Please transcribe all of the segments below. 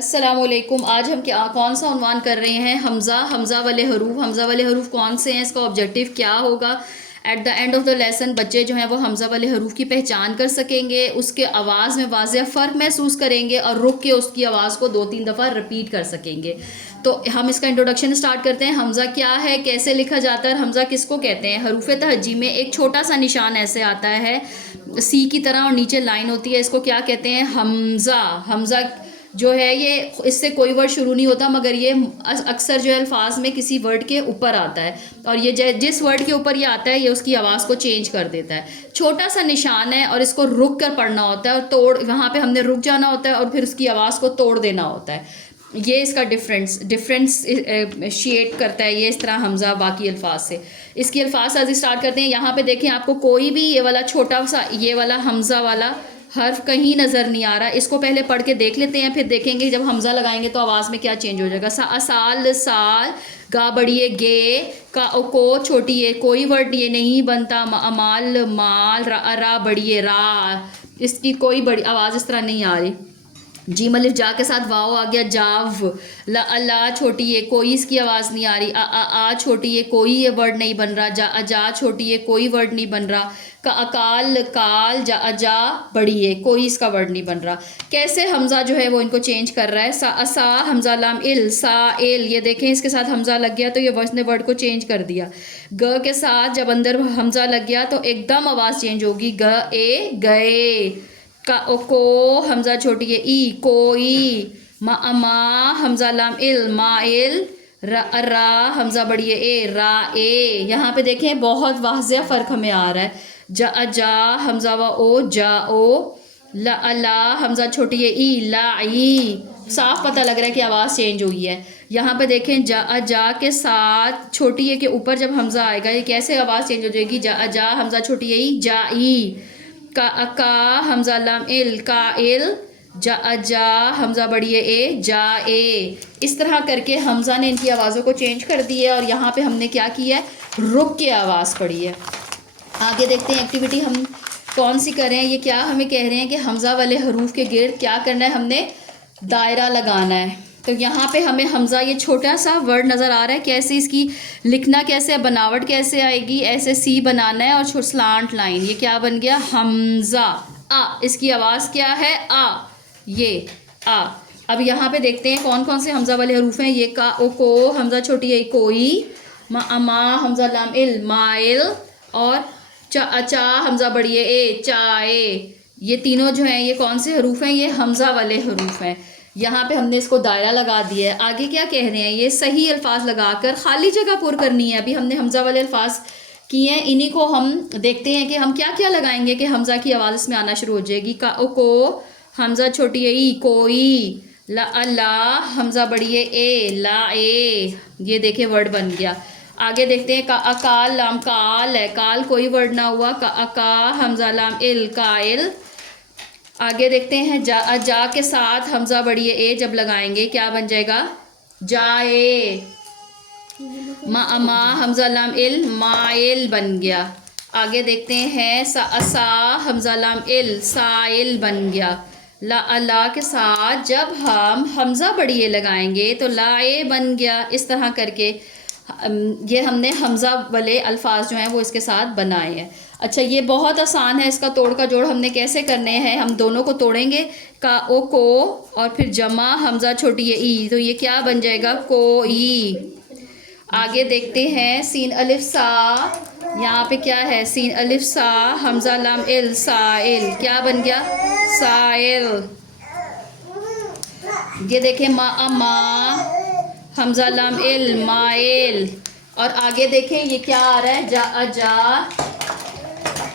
अस्सलामुअलैकुम। आज हम क्या कौन सा उन्वान कर रहे हैं? हमज़ा वाले हरूफ कौन से हैं, इसका ऑब्जेक्टिव क्या होगा। At the end of the lesson बच्चे जो हैं वो हमज़ा वाले हरूफ की पहचान कर सकेंगे, उसके आवाज़ में वाज़ेह फ़र्क महसूस करेंगे और रुक के उसकी आवाज़ को 2-3 दफ़ा रिपीट कर सकेंगे। तो हम इसका इंट्रोडक्शन स्टार्ट करते हैं। हमज़ा क्या है, कैसे लिखा जाता है, हमज़ा किसको कहते हैं। हरूफ तहज्जी में एक छोटा सा निशान ऐसे आता है सी की तरह और नीचे लाइन होती है, इसको क्या कहते हैं? हमज़ा जो है ये इससे कोई वर्ड शुरू नहीं होता, मगर ये अक्सर जो है अल्फाज में किसी वर्ड के ऊपर आता है और ये जिस वर्ड के ऊपर ये आता है ये उसकी आवाज़ को चेंज कर देता है। छोटा सा निशान है और इसको रुक कर पढ़ना होता है और तोड़, वहाँ पे हमने रुक जाना होता है और फिर उसकी आवाज़ को तोड़ देना होता है। ये इसका डिफरेंस शिएट करता है ये इस तरह हमज़ा बाकी अल्फाज से। इसकी अल्फाज साजी स्टार्ट करते हैं। यहाँ पे देखें, आपको कोई भी ये वाला छोटा सा ये वाला हमज़ा वाला हर्फ कहीं नज़र नहीं आ रहा। इसको पहले पढ़ के देख लेते हैं, फिर देखेंगे जब हमज़ा लगाएंगे तो आवाज़ में क्या चेंज हो जाएगा। साल साल, गा बड़ी गे, का को छोटी है, कोई वर्ड ये नहीं बनता। अमाल माल, रा बड़ी रा, इसकी कोई बड़ी आवाज़ इस तरह नहीं आ रही। जीम अलिफ जा के साथ वाओ आ गया, जाव। ला छोटी है, कोई इसकी आवाज़ नहीं आ रही। आ छोटी है, कोई ये वर्ड नहीं बन रहा। जा छोटी है, कोई वर्ड नहीं बन रहा। का अकाल काल, जा बड़ी है, कोई इसका वर्ड नहीं बन रहा। कैसे हमज़ा जो है वो इनको चेंज कर रहा है। सा हमज़ा लाम इल, सा एल, ये देखें इसके साथ हमज़ा लग गया तो ये उसने वर्ड को चेंज कर दिया। ग के साथ जब अंदर हमज़ा लग गया तो एकदम आवाज़ चेंज होगी। ग ए गए, का को हमज़ा छोटी है ई, कोई। मा हमज़ा लाम इल, माइल। रा हमज़ा बड़ी है ए, रा ए। यहाँ पे देखें बहुत वाज़ेह फ़र्क हमें आ रहा है। जा हमज़ा व ओ, जा ओ। ला हमज़ा छोटी है ई, ला ई। साफ पता लग रहा है कि आवाज़ चेंज हुई है। यहाँ पे देखें जा के साथ छोटी है के ऊपर जब हमज़ा आएगा ये कैसे आवाज़ चेंज हो जाएगी। जा हमज़ा छोटी है ई, जा ई। का हमज़ा लाम इल, का इल। जा हमज़ा बड़ी है ए, जा ए। इस तरह करके हमज़ा ने इनकी आवाज़ों को चेंज कर दी है और यहाँ पे हमने क्या किया है, रुक के आवाज़ पढ़ी है। आगे देखते हैं एक्टिविटी हम कौन सी कर रहे हैं। ये क्या हमें कह रहे हैं कि हमज़ा वाले हरूफ के गिर्द क्या करना है, हमने दायरा लगाना है। तो यहाँ पे हमें हमज़ा ये छोटा सा वर्ड नज़र आ रहा है, कैसे इसकी लिखना कैसे है, बनावट कैसे आएगी। ऐसे सी बनाना है और स्लांट लाइन, ये क्या बन गया, हमज़ा। आ, इसकी आवाज़ क्या है, आ, ये आ। अब यहाँ पे देखते हैं कौन कौन से हमज़ा वाले हरूफ हैं। ये का ओ को हमज़ा छोटी है कोई। मा हमज़ा लाम इल, माइल। और चा हमज़ा बड़ी है ए, चाए। ये तीनों जो हैं ये कौन से हरूफ हैं, ये हमज़ा वाले हरूफ हैं। यहाँ पे हमने इसको दायरा लगा दिया है। आगे क्या कह रहे हैं, ये सही अल्फाज लगाकर खाली जगह पुर करनी है। अभी हमने हमज़ा वाले अल्फाज किए हैं, इन्हीं को हम देखते हैं कि हम क्या क्या लगाएंगे कि हमज़ा की आवाज़ इसमें आना शुरू हो जाएगी। का ओ को हमज़ा छोटी है ई, कोई। ला हमज़ा बड़ी है ए, ला ए। ये देखें वर्ड बन गया। आगे देखते हैं, का अकाल लाम काल है, काल कोई वर्ड ना हुआ। का अका हमज़ा लाम इल, काइल। आगे देखते हैं, जा के साथ हमज़ा बड़ी है ए जब लगाएंगे क्या बन जाएगा, जाए। मा हमज़ा लाम इल, माइल बन गया। आगे देखते हैं, सा हमज़ा लाम इल, साइल बन गया। ला के साथ जब हम हमज़ा बड़ी ए लगाएंगे तो लाए बन गया। इस तरह करके ये हमने हमज़ा वाले अल्फाज जो हैं वो इसके साथ बनाए हैं। अच्छा, ये बहुत आसान है, इसका तोड़ का जोड़ हमने कैसे करने हैं, हम दोनों को तोड़ेंगे। का ओ को और फिर जमा हमज़ा छोटी है ई, तो ये क्या बन जाएगा, को ई। आगे देखते हैं, सीन अलिफ सा, यहाँ पे क्या है, सीन अलिफ सा हमज़ा लाम इल, साइल, क्या बन गया, साइल। ये देखें, मा हमज़ा लाम इल, माइल। और आगे देखें ये क्या आ रहा है, जा।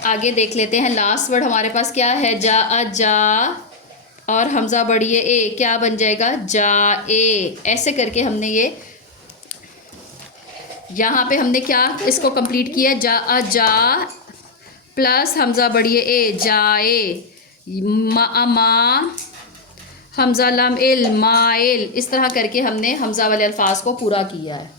आगे देख लेते हैं, लास्ट वर्ड हमारे पास क्या है, जा। और हमज़ा बड़ी है ए, क्या बन जाएगा, जा ए। ऐसे करके हमने ये यहाँ पे हमने क्या इसको कंप्लीट किया, जा प्लस हमज़ा बड़ी है ए, जाए। मा हमज़ा लाम इल, माइल। इस तरह करके हमने हमज़ा वाले अल्फाज को पूरा किया है।